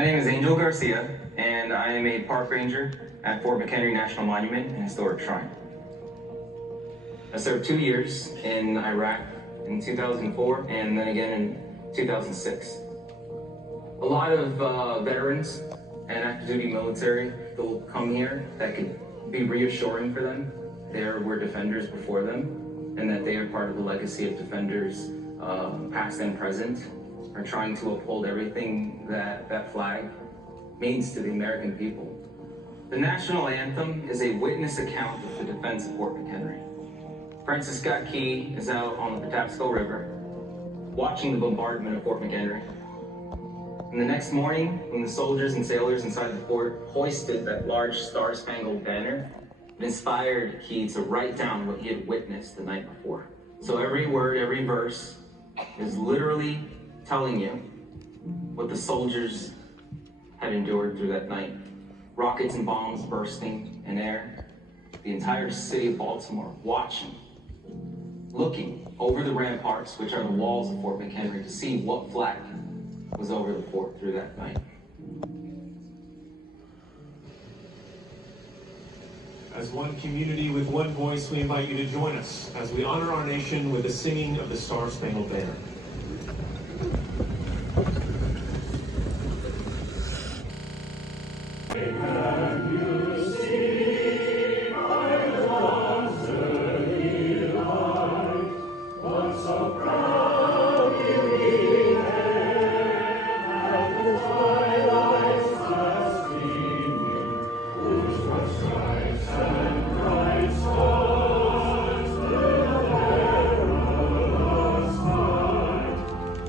My name is Angel Garcia, and I am a park ranger at Fort McHenry National Monument and Historic Shrine. I served 2 years in Iraq in 2004 and then again in 2006. A lot of veterans and active duty military will come here that could be reassuring for them. There were defenders before them, and that they are part of the legacy of defenders, past and present, are trying to uphold everything that that flag means to the American people. The national anthem is a witness account of the defense of Fort McHenry. Francis Scott Key is out on the Patapsco River, watching the bombardment of Fort McHenry. And the next morning, when the soldiers and sailors inside the fort hoisted that large star-spangled banner, it inspired Key to write down what he had witnessed the night before. So every word, every verse is literally telling you what the soldiers had endured through that night. Rockets and bombs bursting in air, the entire city of Baltimore watching, looking over the ramparts, which are the walls of Fort McHenry, to see what flag was over the fort through that night. As one community with one voice, we invite you to join us as we honor our nation with the singing of the Star-Spangled Banner. Can you see by the dawn's early light what so proudly hailed at the twilight's last gleaming, whose broad stripes and bright stars through the perilous fight,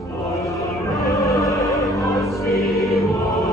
what the ramparts we watched.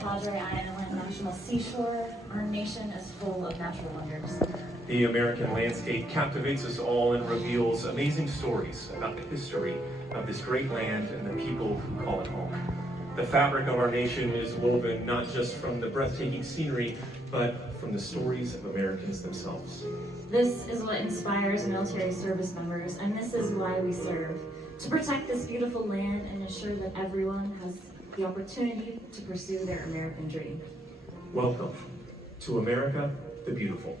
Padre Island National Seashore, our nation is full of natural wonders. The American landscape captivates us all and reveals amazing stories about the history of this great land and the people who call it home. The fabric of our nation is woven not just from the breathtaking scenery, but from the stories of Americans themselves. This is what inspires military service members, and this is why we serve. To protect this beautiful land and ensure that everyone has the opportunity to pursue their American dream. Welcome to America the Beautiful.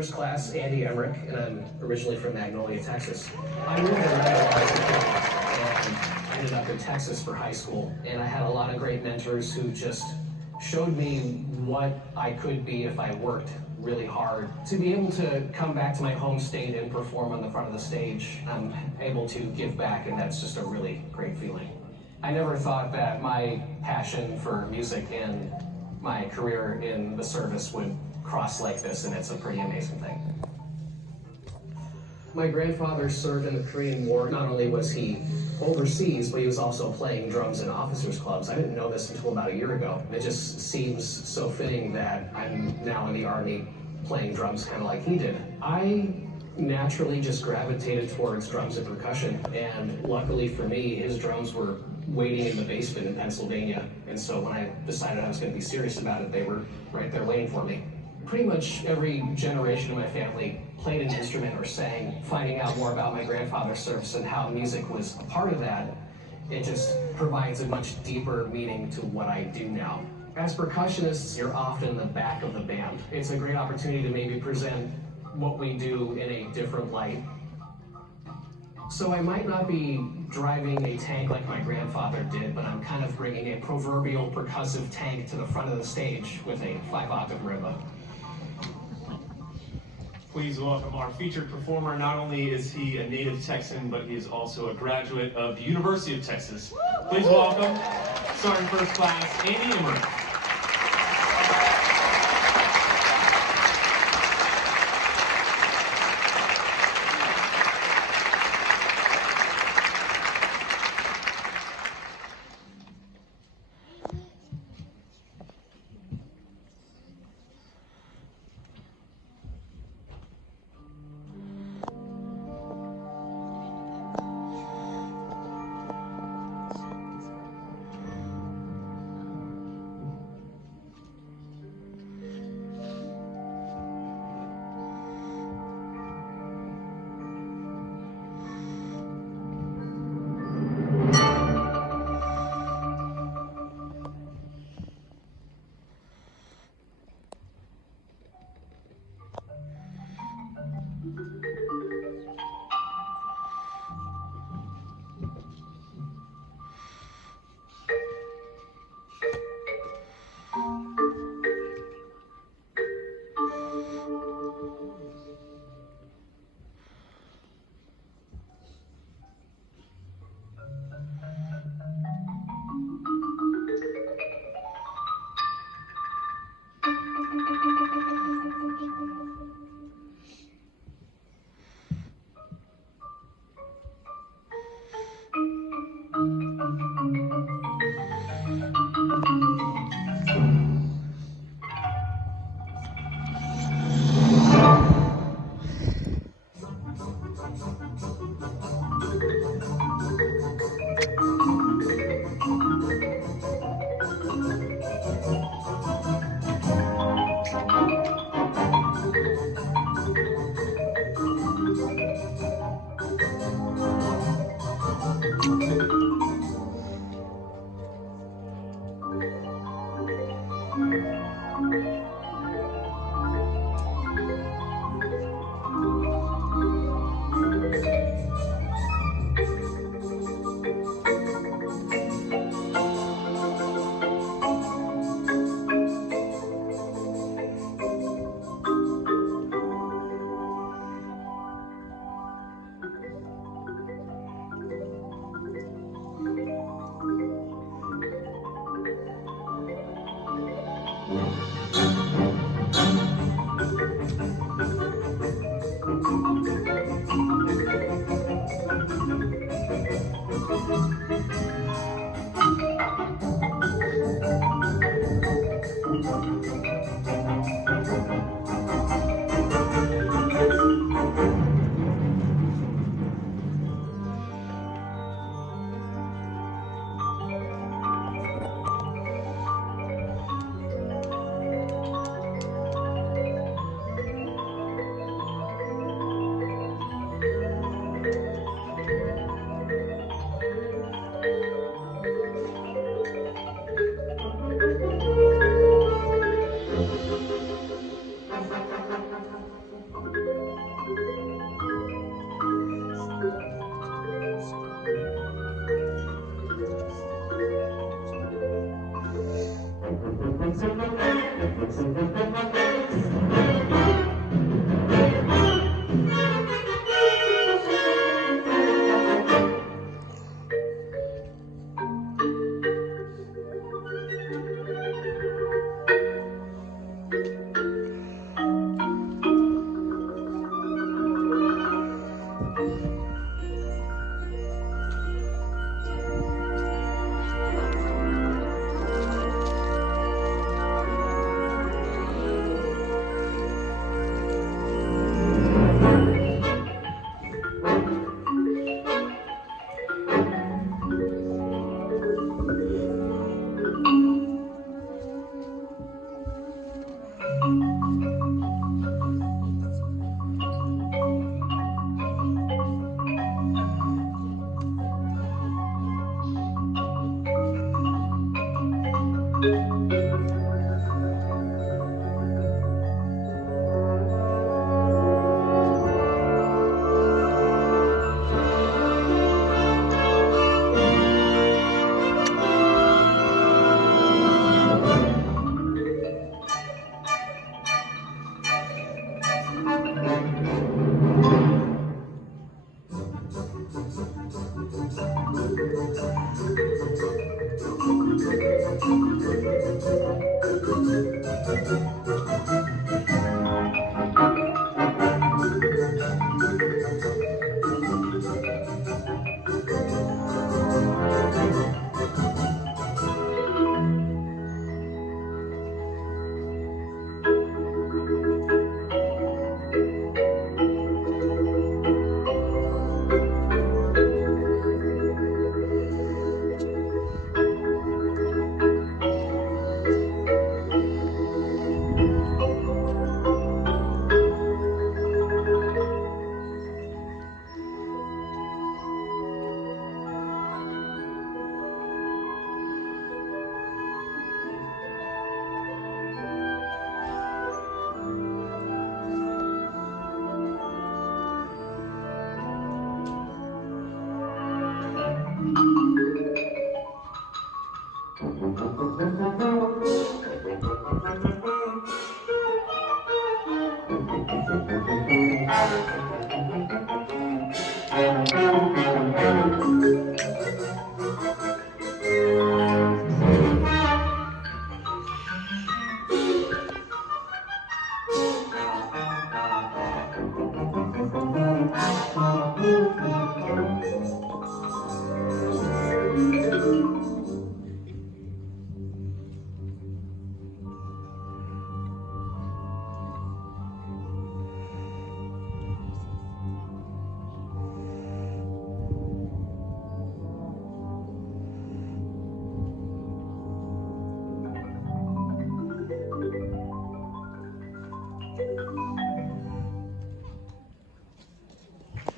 First Class Andy Emmerich, and I'm originally from Magnolia, Texas. I moved around a lot as a kid, and I ended up in Texas for high school, and I had a lot of great mentors who just showed me what I could be if I worked really hard. To be able to come back to my home state and perform on the front of the stage, I'm able to give back, and that's just a really great feeling. I never thought that my passion for music and my career in the service would cross like this, and it's a pretty amazing thing. My grandfather served in the Korean War. Not only was he overseas, but he was also playing drums in officers' clubs. I didn't know this until about a year ago. It just seems so fitting that I'm now in the Army playing drums kind of like he did. I naturally just gravitated towards drums and percussion, and luckily for me, his drums were waiting in the basement in Pennsylvania, and so when I decided I was going to be serious about it, they were right there waiting for me. Pretty much every generation of my family played an instrument or sang. Finding out more about my grandfather's service and how music was a part of that, it just provides a much deeper meaning to what I do now. As percussionists, you're often the back of the band. It's a great opportunity to maybe present what we do in a different light. So I might not be driving a tank like my grandfather did, but I'm kind of bringing a proverbial percussive tank to the front of the stage with a 5-octave marimba. Please welcome our featured performer. Not only is he a native Texan, but he is also a graduate of the University of Texas. Please welcome Sergeant First Class Andy Emmerich.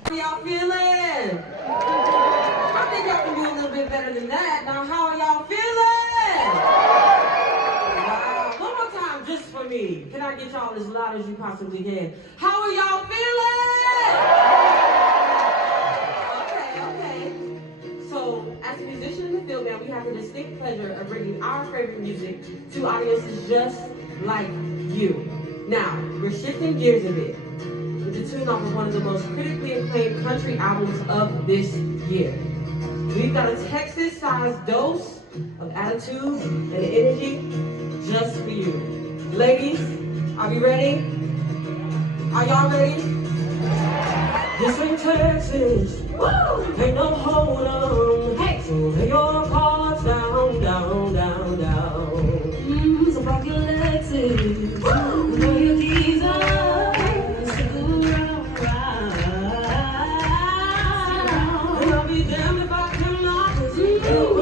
How y'all feeling? I think y'all can do a little bit better than that. Now, how are y'all feeling? Wow. One more time, just for me. Can I get y'all as loud as you possibly can? How are y'all feeling? Okay. So, as a musician in the field now, we have the distinct pleasure of bringing our favorite music to audiences just like you. Now, we're shifting gears a bit with the tune off of one of the most critically acclaimed country albums of this year. We've got a Texas-sized dose of attitude and energy just for you. Ladies, are we ready? Are y'all ready? This ain't Texas. Woo! Ain't no hold on. Hey! So lay your cards down, down, down, down. So rock your Lexus. Woo! Throw your keys up. Stick around, and I'll be damned if I cannot.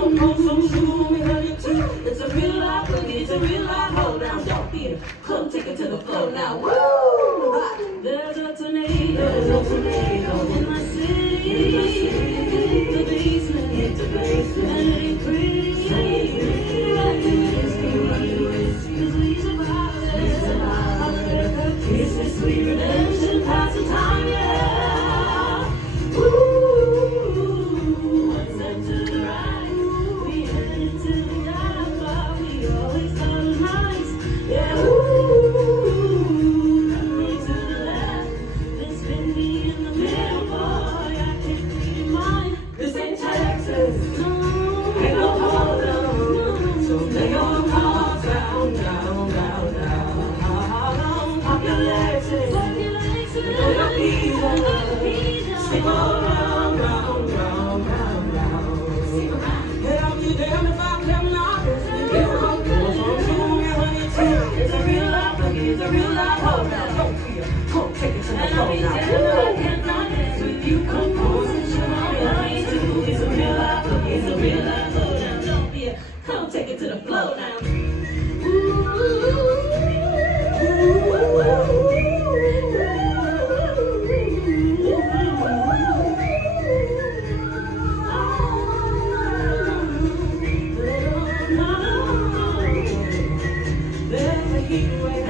Come home so soon, we love you too. It's a real life boogie, it's a real life hold down. Don't be it. Come take it to the floor now. Woo! There's a tornado in my city. Hit the basement, and it ain't pretty. Cause we survived it. Kiss this sweet redemption, pass the time, yeah. Ooh, one step to the right, we headed to the left, but we always done nice, yeah. Ooh, running to the left, then spin me in the middle, boy. I can't read your mind. This ain't Texas, no, ain't no hold on. So lay your cards down, down, down, down. Pop your legs in, throw your keys in, swing around, round, round, round, round. And I'll be damned if I can not. It's a real life boogie, it's a real life hold down. Don't fear, come take it to the floor now. And I'll be damned if I cannot dance with you. Come pose and show me how you do. It's a real life boogie, it's a real life hold down. Don't fear, come take it to the floor now. There's a heat wave.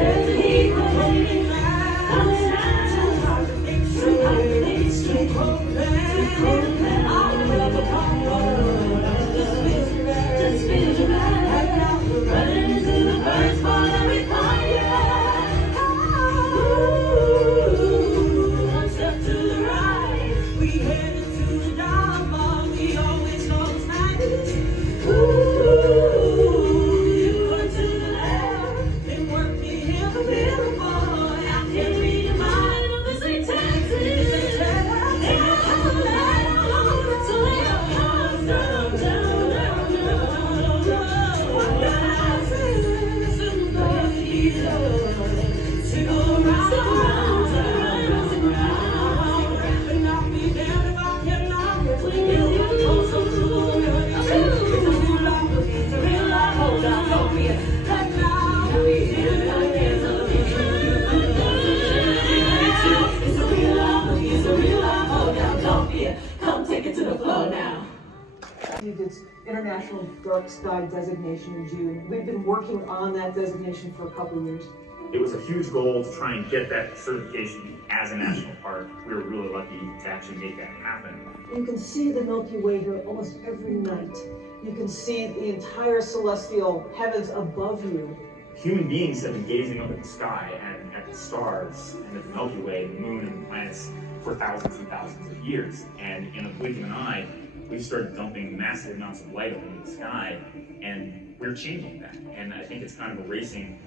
received its International Dark Sky designation in June. We've been working on that designation for a couple of years. It was a huge goal to try and get that certification as a national park. We were really lucky to actually make that happen. You can see the Milky Way here almost every night. You can see the entire celestial heavens above you. Human beings have been gazing up at the sky and at the stars and at the Milky Way, the moon and the planets for thousands and thousands of years. And in a blink of an eye, we started dumping massive amounts of light up into the sky, and we're changing that. And I think it's kind of erasing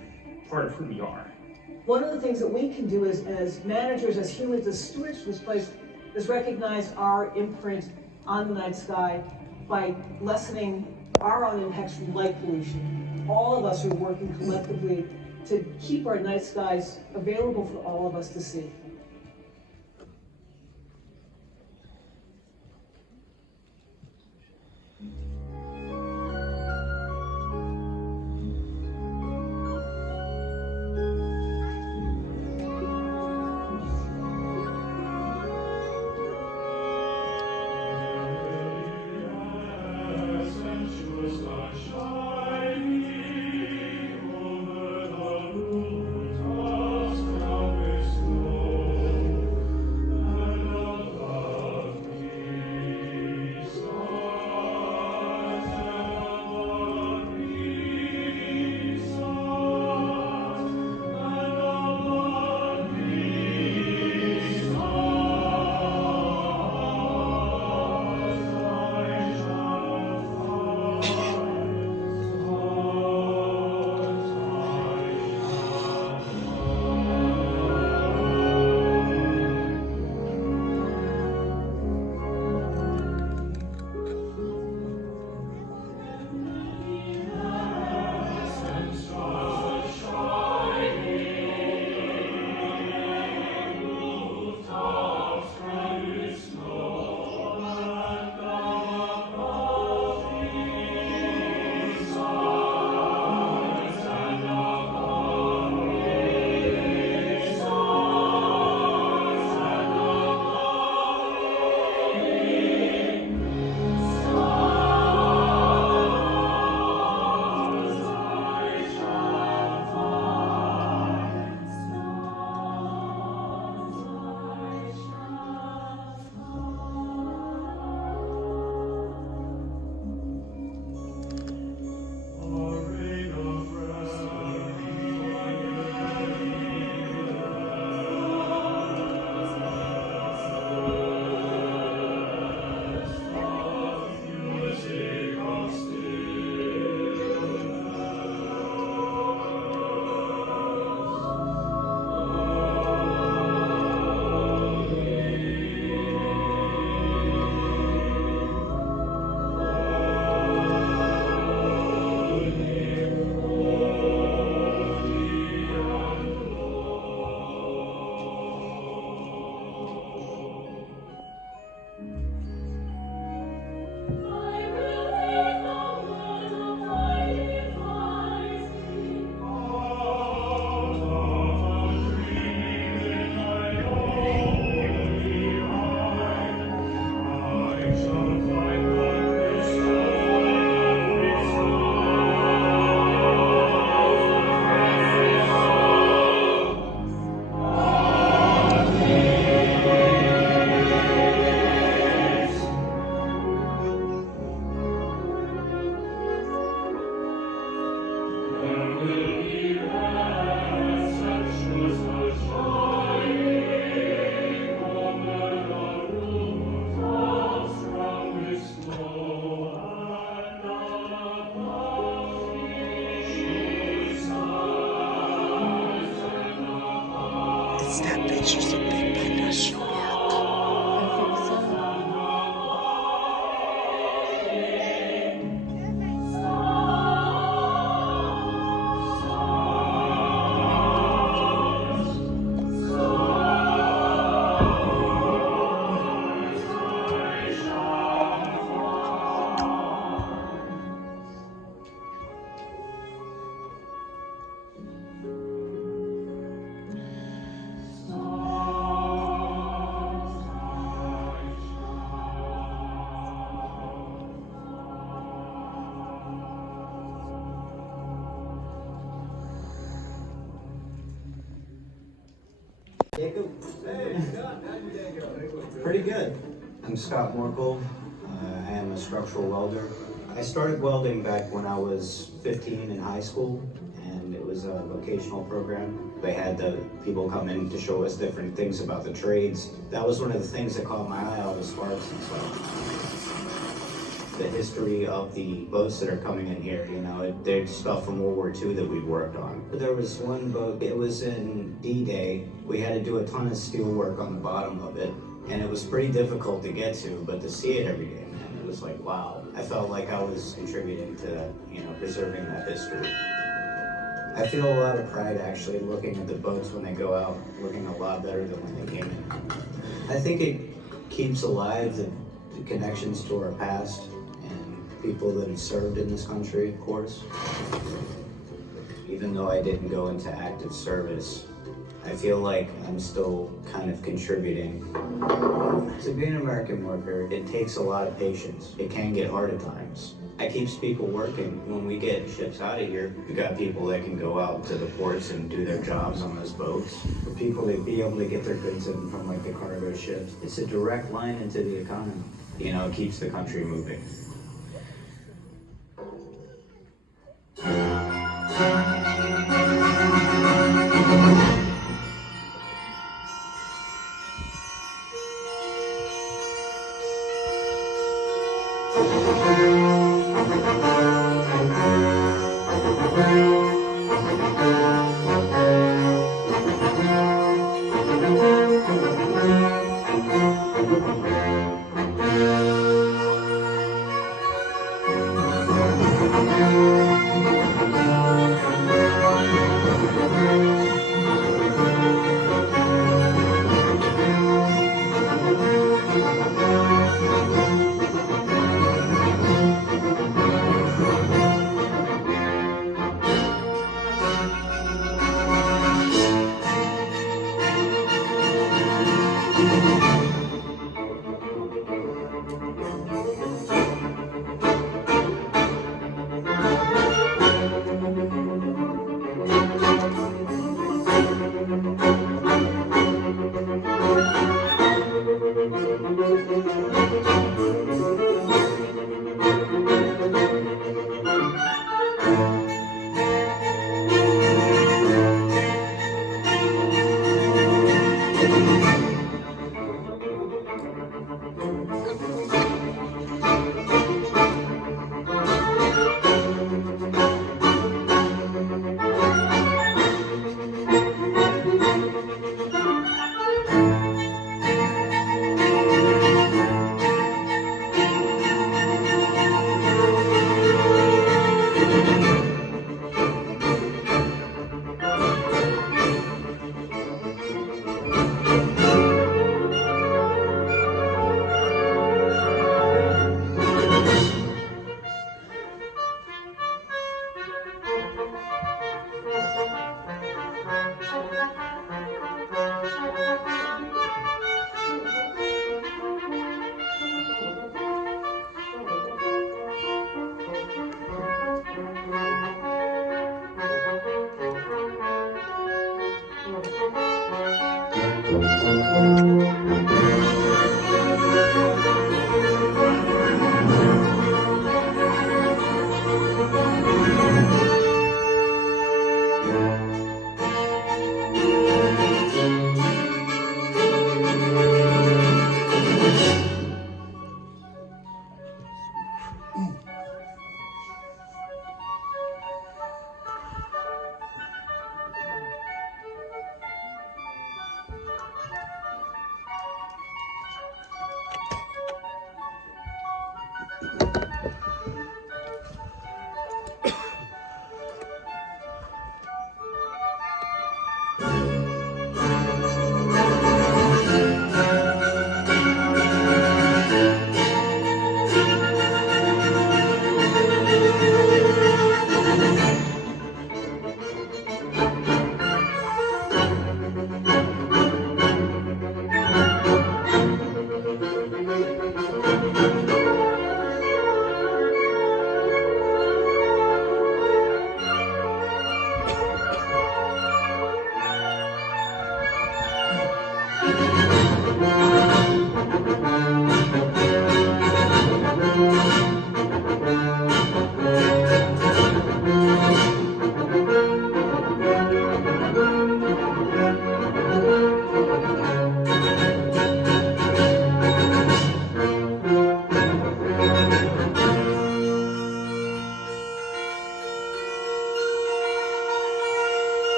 part of who we are. One of the things that we can do as managers, as humans, as stewards of this place, is recognize our imprint on the night sky by lessening our own impacts from light pollution. All of us are working collectively to keep our night skies available for all of us to see. That picture's a big Bender short. Pretty good. I'm Scott Morkel. I am a structural welder. I started welding back when I was 15 in high school, and it was a vocational program. They had the people come in to show us different things about the trades. That was one of the things that caught my eye, all the sparks and stuff. The history of the boats that are coming in here, you know, there's stuff from World War II that we've worked on. There was one boat, it was in D-Day. We had to do a ton of steel work on the bottom of it, and it was pretty difficult to get to, but to see it every day, man, it was like, wow. I felt like I was contributing to, you know, preserving that history. I feel a lot of pride actually looking at the boats when they go out, looking a lot better than when they came in. I think it keeps alive the connections to our past and people that have served in this country, of course. Even though I didn't go into active service, I feel like I'm still kind of contributing. To be an American worker, it takes a lot of patience. It can get hard at times. It keeps people working. When we get ships out of here, we got people that can go out to the ports and do their jobs on those boats. For people to be able to get their goods in from like the cargo ships, it's a direct line into the economy. You know, it keeps the country moving.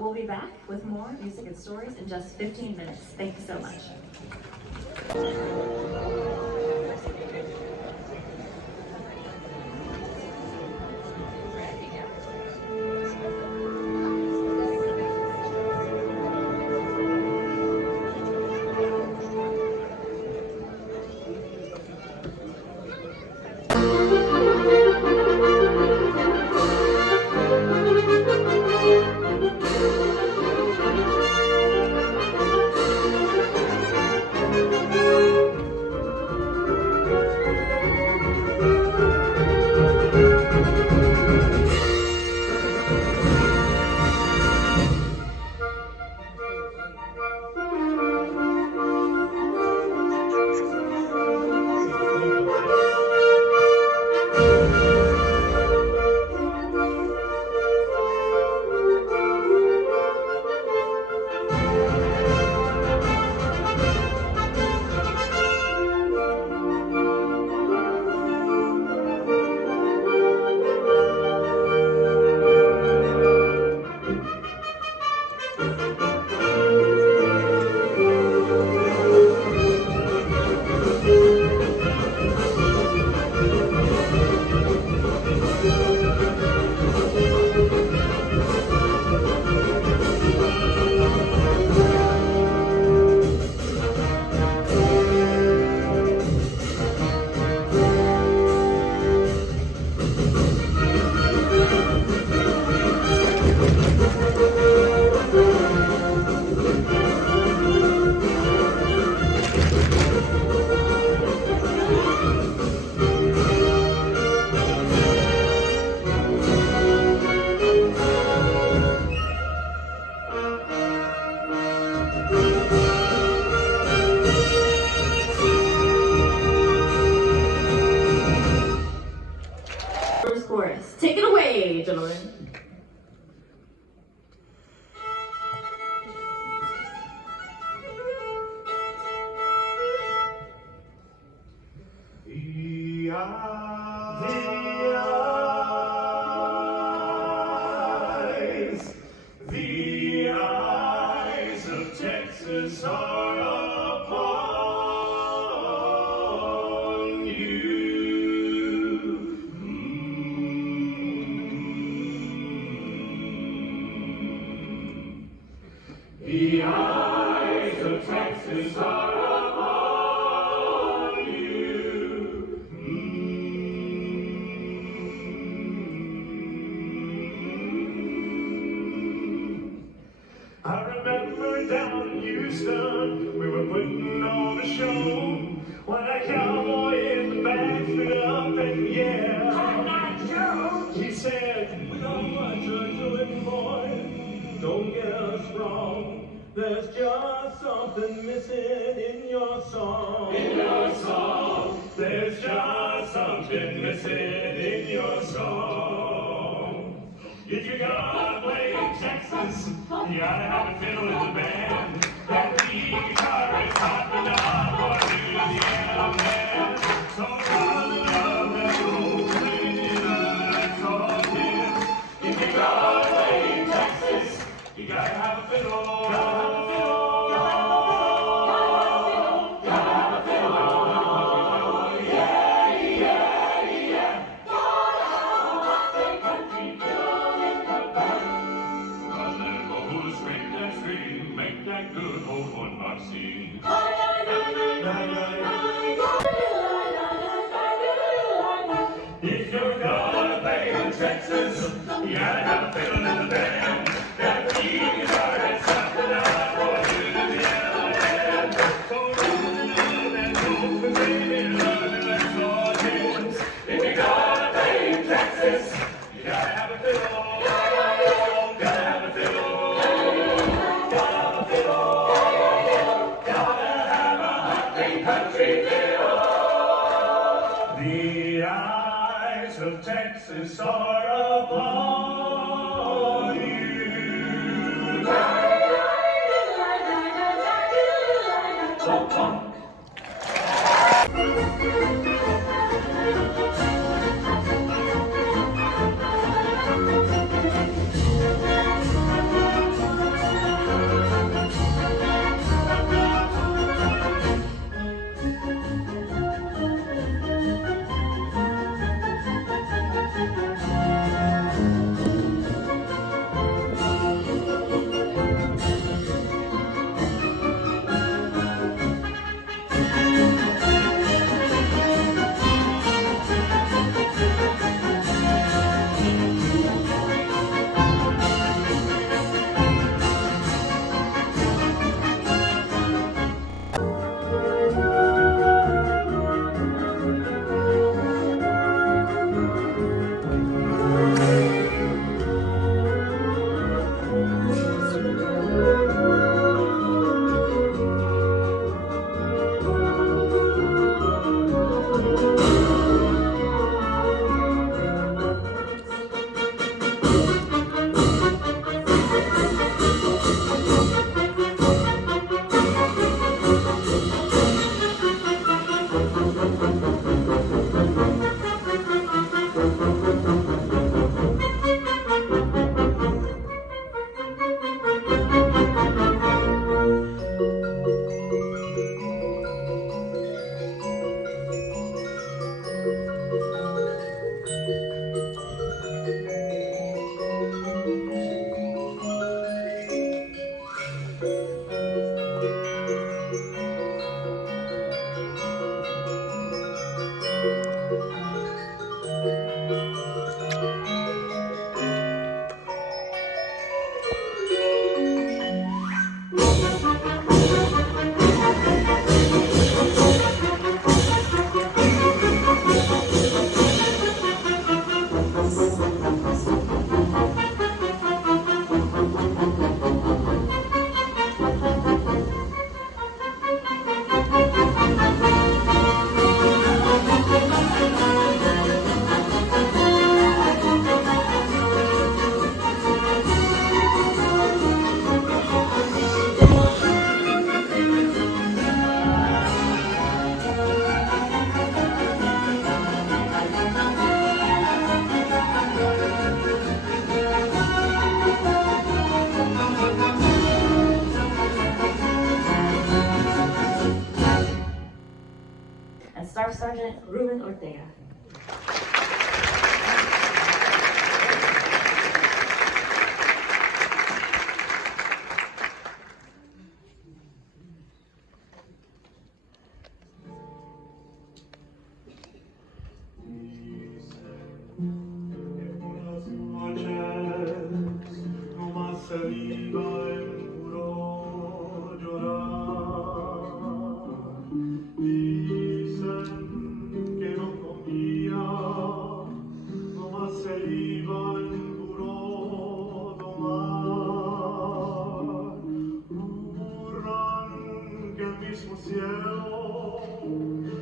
But we'll be back with more music and stories in just 15 minutes. Thank you so much. Chorus. Take it away, gentlemen. The eyes of Texas are upon you. The eyes of Texas are upon you. I remember down in Houston, we were putting on a show. When a cowboy in the back stood up and yelled, "Hot Night Joe!" He said, "We don't want your doing, boy. Don't get us wrong. There's just something missing in your song. In your song. There's just something missing in your song. If you're gonna play in Texas, you gotta have a fiddle in the band. That lead guitar is hot enough for Louisiana man. So round and up and roll, playing in that's all it is. If you're gonna play in Texas, you gotta have a fiddle. Gotta have a fiddle. Gotta have a fiddle. Yeah, yeah, yeah. Gotta have a hot country fiddle in the band. Run that old string, that string, make that good old one box sing. If you're gonna play in Texas, you gotta have a fiddle in the band. That lead guitar is something out for you to the end. So run and roll for baby, run and let's all dance. If you're gonna play in Texas, you gotta have a fiddle. Gotta have a fiddle. Gotta have a fiddle. Gotta have a hot country fiddle. The eyes of Texas are upon you. Sergeant Ruben Ortega.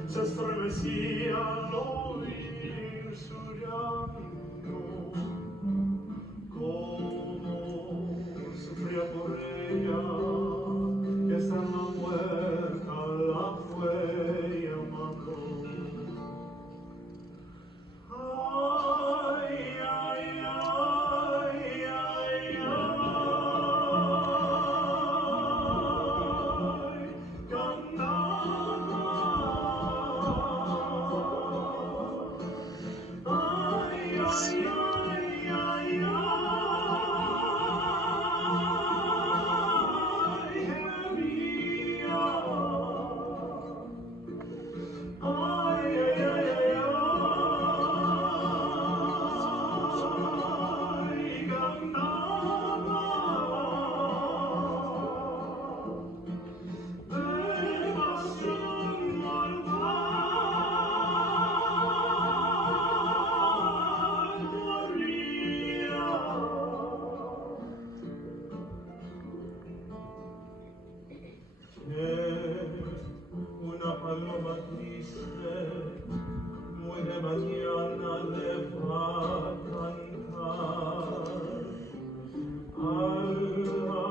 Se estremecía al oír su llanto, como sufría por ella, que está en la puerta la fue llamando. Ay, ay, ay, ay, ay, cantaba. Una paloma triste, muy de mañana le va a cantar. Alma,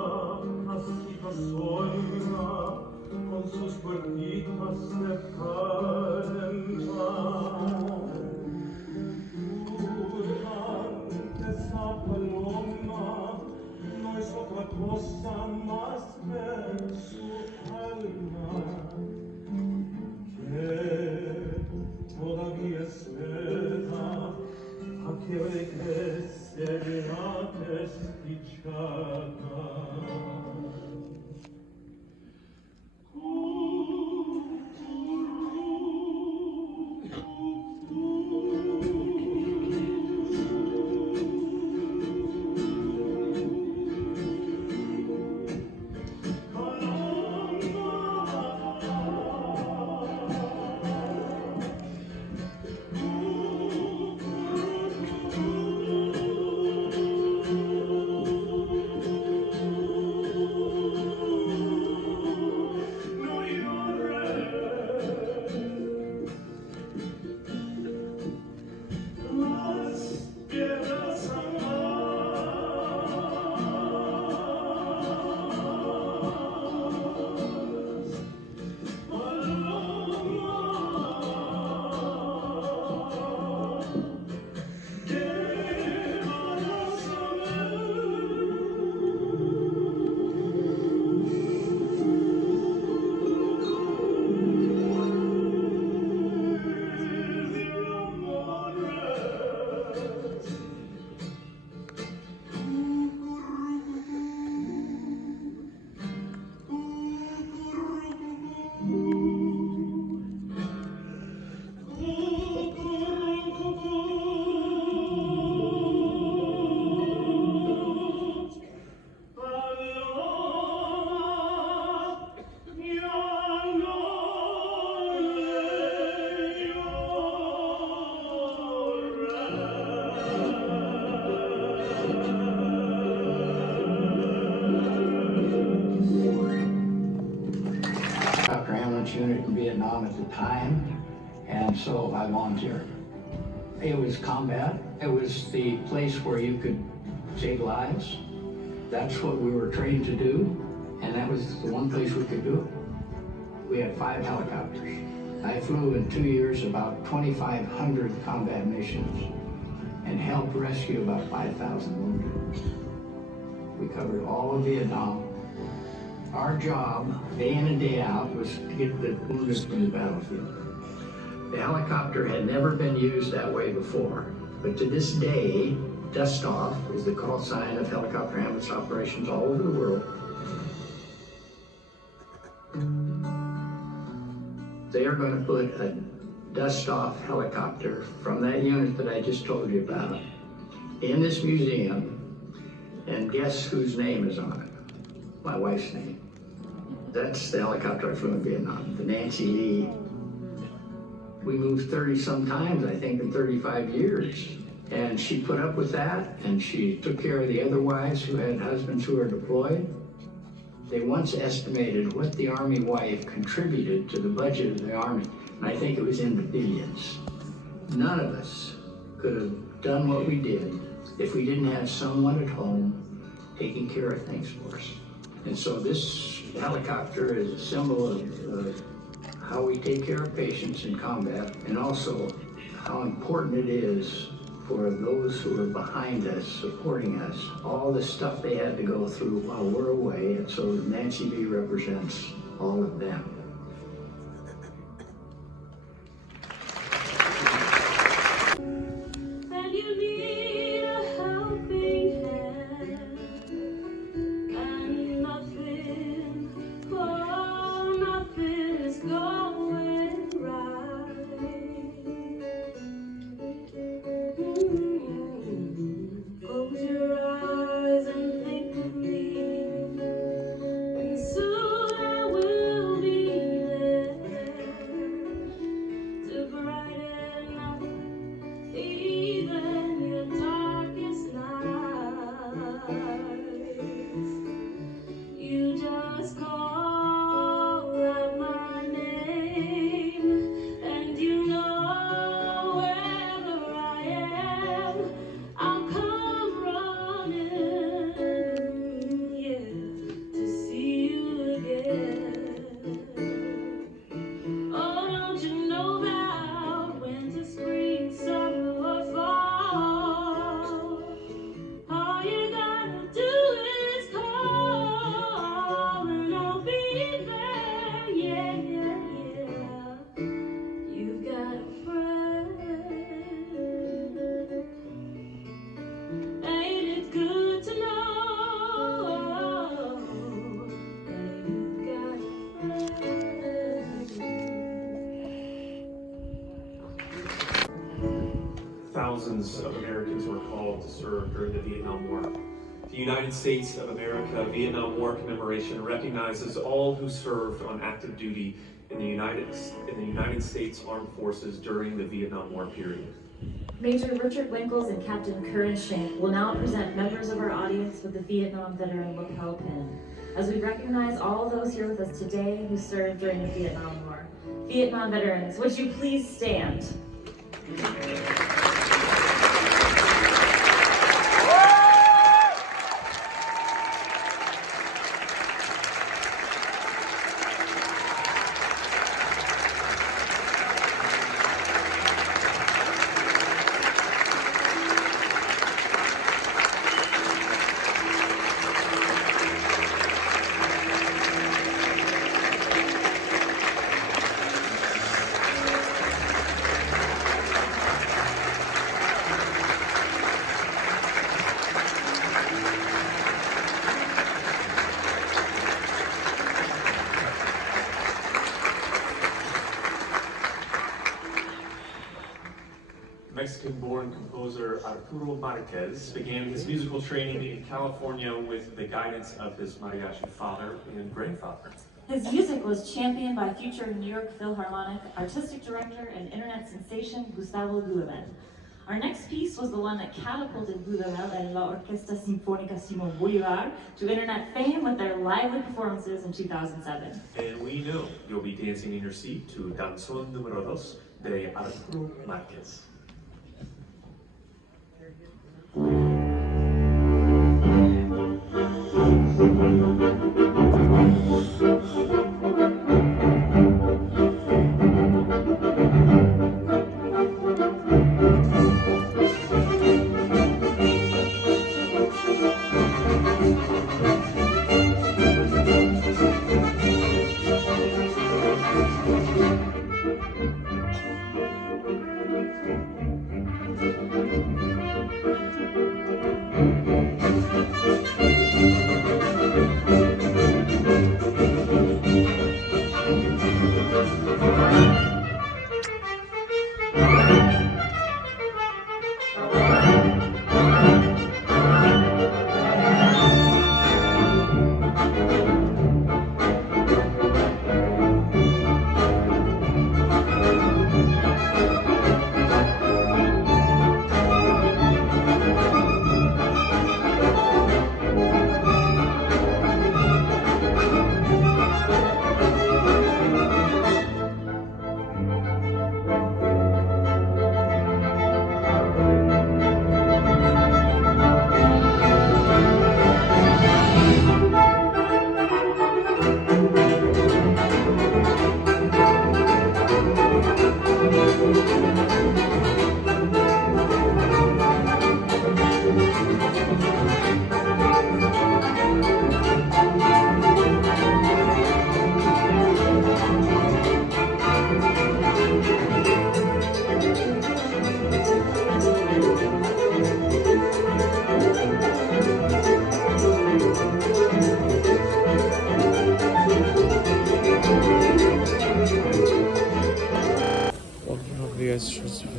casita sola, con sus puertitas de calentar. Durante esa paloma no es otra cosa más que su alma, que todavía espera a que regrese la desdichada. Unit in Vietnam at the time, and so I volunteered. It was combat. It was the place where you could save lives. That's what we were trained to do, and that was the one place we could do it. We had 5 helicopters. I flew in 2 years about 2,500 combat missions and helped rescue about 5,000 wounded. We covered all of Vietnam. Our job, day in and day out, was to get the wounded from the battlefield. The helicopter had never been used that way before, but to this day, dust off is the call sign of helicopter ambulance operations all over the world. They are going to put a dust-off helicopter from that unit that I just told you about in this museum, and guess whose name is on it? My wife's name. That's the helicopter I flew in Vietnam, the Nancy Lee. We moved 30-some times, I think, in 35 years. And she put up with that, and she took care of the other wives who had husbands who were deployed. They once estimated what the Army wife contributed to the budget of the Army, and I think it was in the billions. None of us could have done what we did if we didn't have someone at home taking care of things for us. And so this helicopter is a symbol of how we take care of patients in combat, and also how important it is for those who are behind us, supporting us, all the stuff they had to go through while we're away, and so Nancy Lee represents all of them. And you need a helping hand, and nothing, oh, nothing is going right. Close your eyes and think of me, and soon I will be there to brighten up even your darkest nights. You just call out my name, and you know wherever I am, I'll come running, yeah, to see you again. Oh, don't you know about winter, spring, summer, or fall? All you gotta do is call, and I'll be there, yeah, yeah, yeah. You've got a friend. Ain't it good to know that you've got a friend? Thousands of Americans were called to serve during the Vietnam War. The United States of America Vietnam War Commemoration recognizes all who served on active duty in the United States Armed Forces during the Vietnam War period. Major Richard Winkles and Captain Curran Shank will now present members of our audience with the Vietnam Veteran Lapel Pin, as we recognize all those here with us today who served during the Vietnam War. Vietnam veterans, would you please stand? Mexican-born composer Arturo Marquez began his musical training in California with the guidance of his mariachi father and grandfather. His music was championed by future New York Philharmonic artistic director and internet sensation Gustavo Dudamel. Our next piece was the one that catapulted Dudamel and La Orquesta Sinfónica Simón Bolívar to internet fame with their lively performances in 2007. And we know you'll be dancing in your seat to Danzón Número 2 de Arturo Marquez.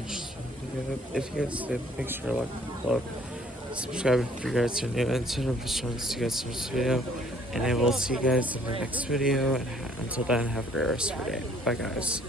much. If you guys did, make sure to like, below, subscribe if you guys are new, and turn notifications to get some video. And I will see you guys in the next video. And until then, have a great rest of your day. Bye, guys.